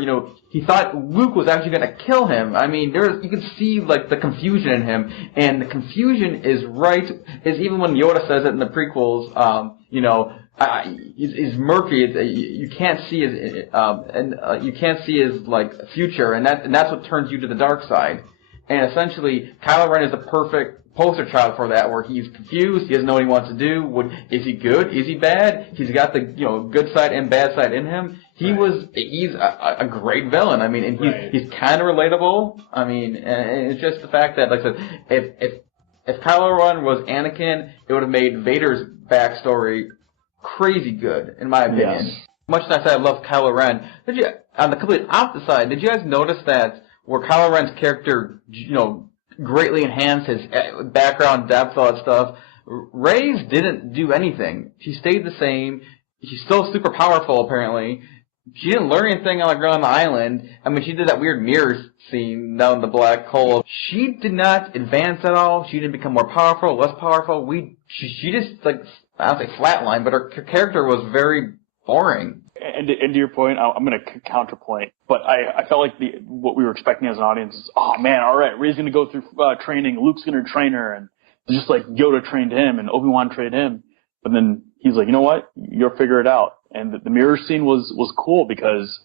he thought Luke was actually going to kill him. I mean, you can see, like, the confusion in him. And the confusion is even when Yoda says it in the prequels, is murky. You can't see you can't see his, like, future. And that's what turns you to the dark side. And essentially, Kylo Ren is the perfect poster child for that, where he's confused, he doesn't know what he wants to do. Is he good? Is he bad? He's got the good side and bad side in him. He's a great villain. I mean, and he's kind of relatable. I mean, and it's just the fact that, like I said, if Kylo Ren was Anakin, it would have made Vader's backstory crazy good, in my opinion. Yes. Much as I said I love Kylo Ren, on the complete opposite side, did you guys notice that where Kylo Ren's character, greatly enhanced his background depth, all that stuff, Rey's didn't do anything. She stayed the same. She's still super powerful, apparently. She didn't learn anything on the ground on the island. I mean, she did that weird mirror scene down the black hole. She did not advance at all. She didn't become more powerful, less powerful. She just, like, I don't say flatline, but her character was very boring. And to your point, I'm going to counterpoint, but I felt like what we were expecting as an audience is, oh man, all right, Rey's going to go through training, Luke's going to train her, and just like Yoda trained him and Obi-Wan trained him. But then he's like, you know what, you'll figure it out. And the mirror scene was cool because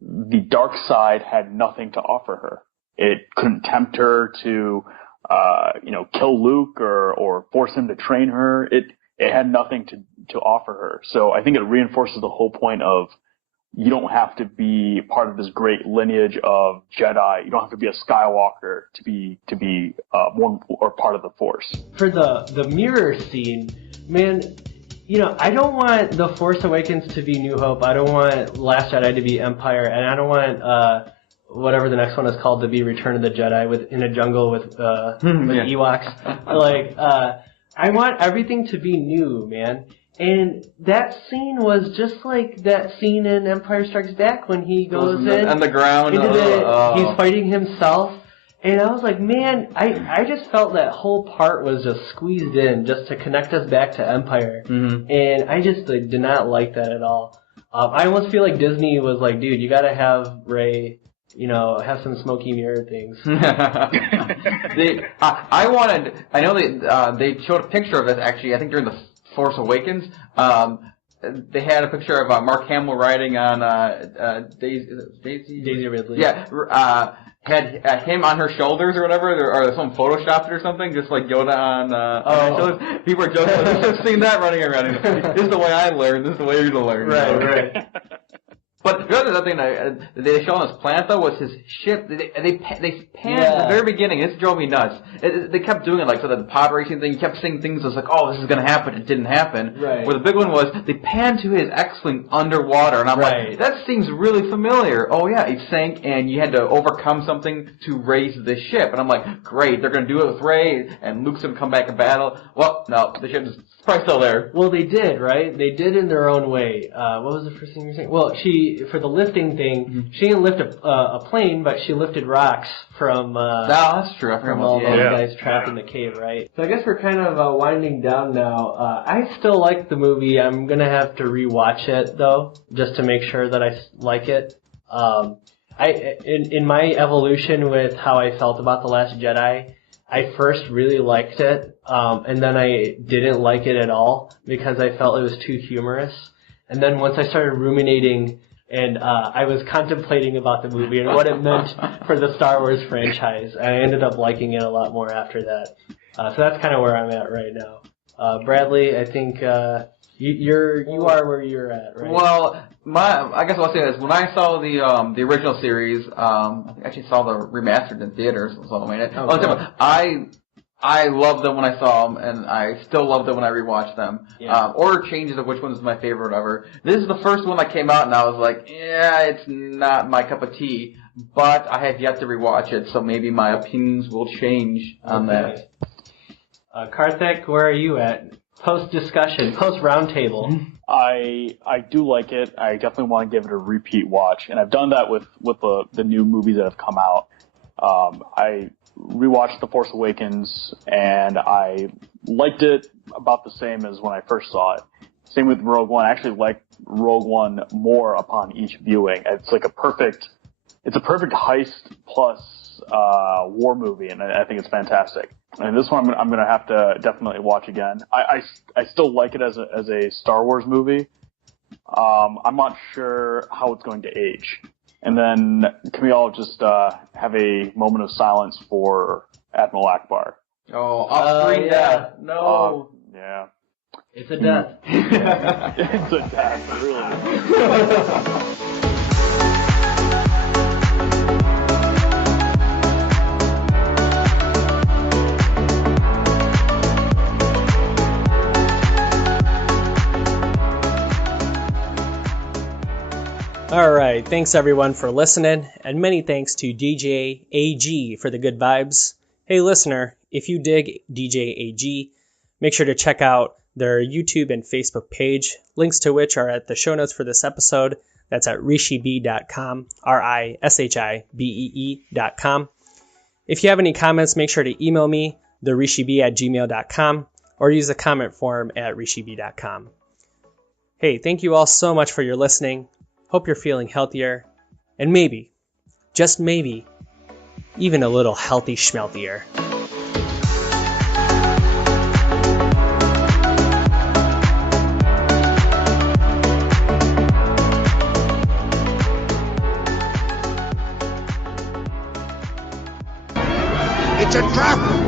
the dark side had nothing to offer her. It couldn't tempt her to, kill Luke or force him to train her. It had nothing to offer her. So I think it reinforces the whole point of you don't have to be part of this great lineage of Jedi. You don't have to be a Skywalker to be one or part of the Force. For the mirror scene, man, I don't want The Force Awakens to be New Hope. I don't want Last Jedi to be Empire, and I don't want whatever the next one is called to be Return of the Jedi in a jungle with Ewoks. I want everything to be new, man. And that scene was just like that scene in Empire Strikes Back when he goes in on the ground. He's fighting himself. And I was like, man, I just felt that whole part was just squeezed in just to connect us back to Empire. Mm-hmm. And I just did not like that at all. I almost feel like Disney was like, dude, you gotta have Rey, have some smoky mirror things. I know they showed a picture of this actually, I think during the Force Awakens. They had a picture of Mark Hamill riding on Daisy Ridley. Yeah, had him on her shoulders or whatever, or someone photoshopped it or something, just like Yoda on her shoulders. People are joking, I've seen that running around. This is the way I learned, this is the way you're to learn. Right. But the other thing that they showed on his planet, though, was his ship. They panned at the very beginning. This drove me nuts. They kept doing it, like, so the pod racing thing, you kept seeing things that was like, oh, this is going to happen. It didn't happen. Right. Where the big one was, they panned to his X-Wing underwater. And I'm like, that seems really familiar. Oh, yeah, it sank, and you had to overcome something to raise the ship. And I'm like, great, they're going to do it with Rey, and Luke's going to come back in battle. Well, no, the ship is probably still there. Well, they did, right? They did in their own way. What was the first thing you were saying? Well, she for the lifting thing, she didn't lift a plane, but she lifted rocks from that's true. I from all those guys trapped in the cave, right? So I guess we're kind of winding down now. I still like the movie. I'm gonna have to rewatch it though, just to make sure that I like it. In my evolution with how I felt about The Last Jedi, I first really liked it, and then I didn't like it at all because I felt it was too humorous. And then once I started ruminating and I was contemplating about the movie and what it meant for the Star Wars franchise, I ended up liking it a lot more after that. So that's kind of where I'm at right now. Bradley, I think you are where you're at, right? Well, I guess what I'll say is when I saw the original series, I actually saw the remastered in theaters. So I loved them when I saw them, and I still love them when I rewatch them. Yeah. Or changes of which one is my favorite ever. This is the first one that came out, and I was like, yeah, it's not my cup of tea. But I have yet to rewatch it, so maybe my opinions will change on that. Karthik, where are you at? Post-discussion, post-roundtable. I do like it. I definitely want to give it a repeat watch, and I've done that with the new movies that have come out. I rewatched The Force Awakens, and I liked it about the same as when I first saw it. Same with Rogue One. I actually liked Rogue One more upon each viewing. It's a perfect heist plus war movie, and I think it's fantastic. And this one I'm going to have to definitely watch again. I still like it as a Star Wars movie. I'm not sure how it's going to age. And then can we all just have a moment of silence for Admiral Akbar? Oh, off-screen death. No. Yeah. It's a death. It's a death, really. All right, thanks everyone for listening, and many thanks to DJ AG for the good vibes. Hey listener, if you dig DJ AG, make sure to check out their YouTube and Facebook page, links to which are at the show notes for this episode. That's at rishibee.com, RISHIBEE.com. If you have any comments, make sure to email me, therishibee@gmail.com, or use the comment form at rishibee.com. Hey, thank you all so much for your listening. Hope you're feeling healthier, and maybe, just maybe, even a little healthy schmelthier. It's a trap!